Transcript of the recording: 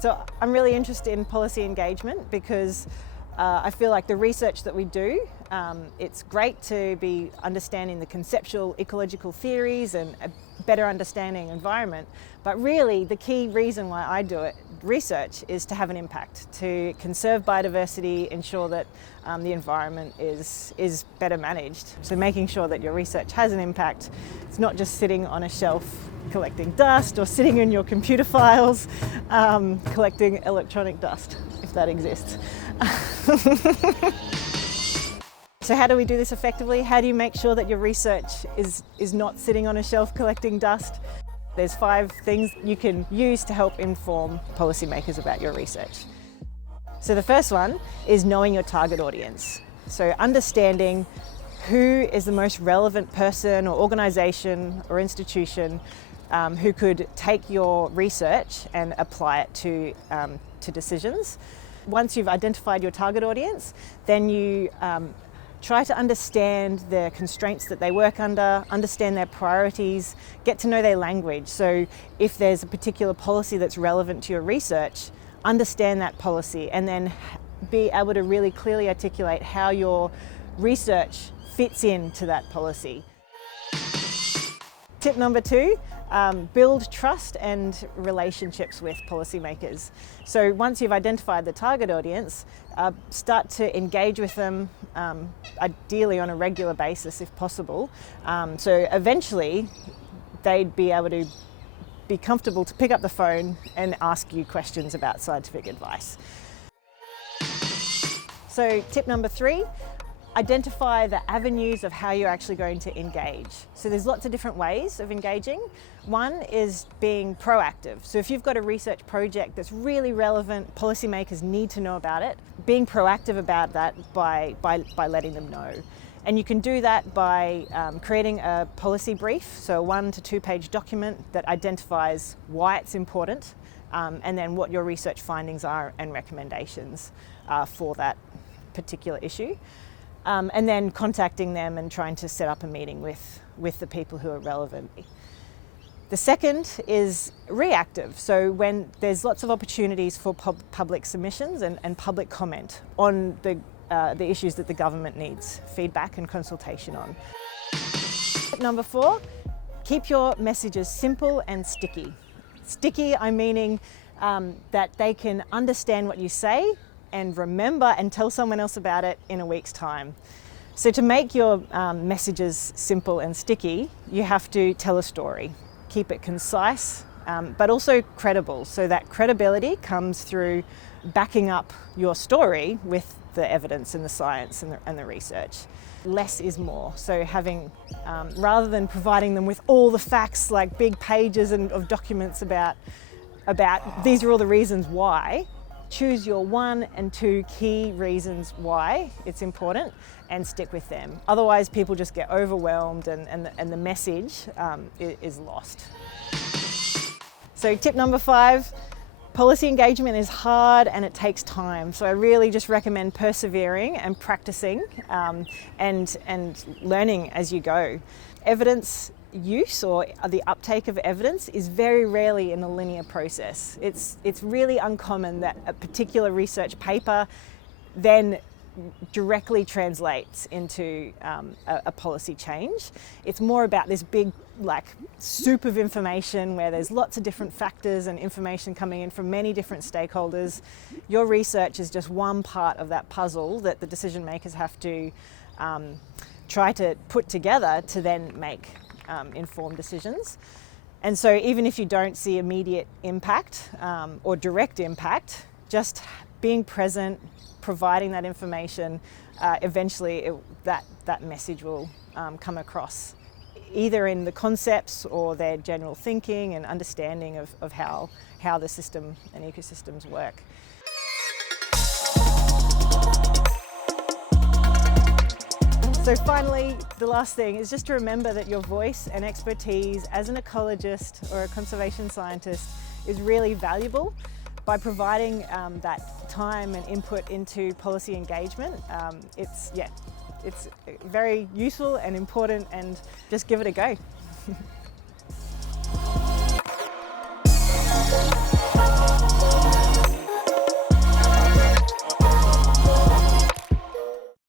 So I'm really interested in policy engagement because I feel like the research that we do, it's great to be understanding the conceptual ecological theories and a better understanding environment, but really the key reason why I do it, research, is to have an impact, to conserve biodiversity, ensure that the environment is better managed. So making sure that your research has an impact, it's not just sitting on a shelf collecting dust or sitting in your computer files collecting electronic dust, if that exists. So how do we do this effectively? How do you make sure that your research is not sitting on a shelf collecting dust? There's 5 things you can use to help inform policymakers about your research. So the first one is knowing your target audience. So understanding who is the most relevant person or organisation or institution who could take your research and apply it to decisions. Once you've identified your target audience, then you try to understand the constraints that they work under, understand their priorities, get to know their language. So if there's a particular policy that's relevant to your research, understand that policy and then be able to really clearly articulate how your research fits into that policy. Tip number 2, build trust and relationships with policymakers. So once you've identified the target audience, start to engage with them, ideally on a regular basis if possible. So eventually they'd be able to be comfortable to pick up the phone and ask you questions about scientific advice. So tip number 3, identify the avenues of how you're actually going to engage. So there's lots of different ways of engaging. One is being proactive. So if you've got a research project that's really relevant, policymakers need to know about it, being proactive about that by letting them know. And you can do that by creating a policy brief, so a 1 to 2 page document that identifies why it's important and then what your research findings are and recommendations for that particular issue. And then contacting them and trying to set up a meeting with the people who are relevant. The second is reactive. So when there's lots of opportunities for public submissions and public comment on the issues that the government needs feedback and consultation on. Number 4, keep your messages simple and sticky. Sticky, I'm meaning that they can understand what you say and remember and tell someone else about it in a week's time. So to make your messages simple and sticky, you have to tell a story. Keep it concise, but also credible. So that credibility comes through backing up your story with the evidence and the science and the research. Less is more. So having, rather than providing them with all the facts, like big pages of documents about these are all the reasons why, choose your 1 and 2 key reasons why it's important and stick with them. Otherwise, people just get overwhelmed and the message is lost. So tip number 5, policy engagement is hard and it takes time. So I really just recommend persevering and practicing and learning as you go. Evidence use or the uptake of evidence is very rarely in a linear process. It's really uncommon that a particular research paper then directly translates into a policy change. It's more about this big soup of information where there's lots of different factors and information coming in from many different stakeholders. Your research is just one part of that puzzle that the decision makers have to try to put together to then make informed decisions. And so even if you don't see immediate impact or direct impact, just being present, providing that information, eventually that message will come across, either in the concepts or their general thinking and understanding of how the system and ecosystems work. So finally, the last thing is just to remember that your voice and expertise as an ecologist or a conservation scientist is really valuable. By providing that time and input into policy engagement, it's very useful and important, and just give it a go.